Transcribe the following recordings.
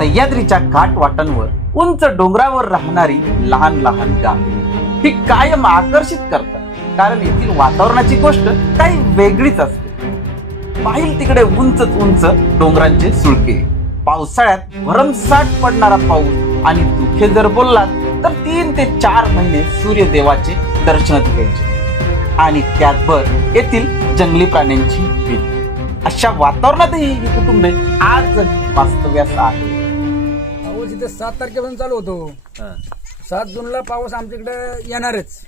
सह्याद्रीच्या घाटवाटांवर उंच डोंगरावर राहणारी लहान लहान गावे ही कायम आकर्षित करतात, कारण येथील वातावरणाची गोष्ट काही वेगळीच असते। पाहिल तिकडे उंचच उंच डोंगरांचे सुळके, पावसाळ्यात भरमसाठ पडणारा पाऊस आणि दुखे जर बोललात तर 3 ते 4 महिने सूर्यदेवाचे दर्शन घ्यायचे आणि त्यातभर येथील जंगली प्राण्यांची भीती। अशा वातावरणातही ही कुटुंबे आज वास्तव्यास आहे। पाऊस इथे 7 तारखेपासून चालू होतो। 7 जूनला पाऊस आमच्याकडे येणारच।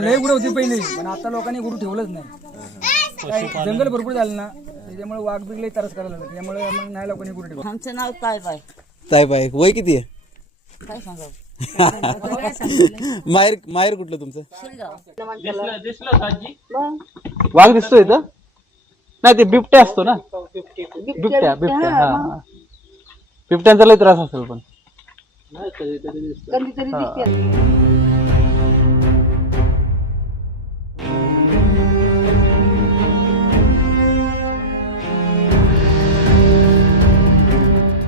लय गुरु होती पहिली, पण आता लोकांनी गुरु ठेवलंच नाही। जंगल भरपूर झालं ना, त्याच्यामुळे वाघ बिगले तरस करायला लागले, त्यामुळे मग नाही लोकांनी गुरु ठेवलं। आमचं नाव तायबाई। तायबाई वय किती आहे? काय सांगावं? माहेर कुठलं तुमचं? शिरगाव। वाघ दिसतोय इथं? नाही, ते बिबट्या असतो ना, बिबट्या हा, बिबट्यांचा लय त्रास असेल पण।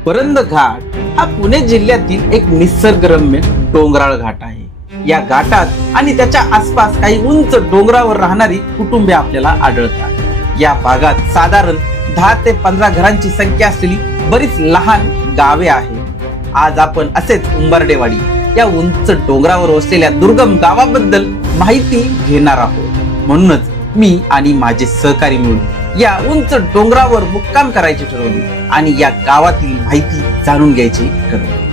परंद घाट हा पुणे जिल्ह्यातील एक निसर्गरम्य डोंगराळ घाट आहे। या घाटात आणि त्याच्या आसपास काही उंच डोंगरावर राहणारी कुटुंबे आपल्याला आढळतात। या भागात साधारण 10 ते 15 घरांची संख्या असलेली बरीच लहान गावे आहेत। आज आपण असेच उंबर्डेवाडी या उंच डोंगरावर वसलेल्या दुर्गम गावाबद्दल माहिती घेणार आहोत। म्हणूनच मी आणि माझे सहकारी मिळून या उंच डोंगरावर मुक्काम करायचे ठरवले आणि या गावातील माहिती जाणून घ्यायची ठरवले।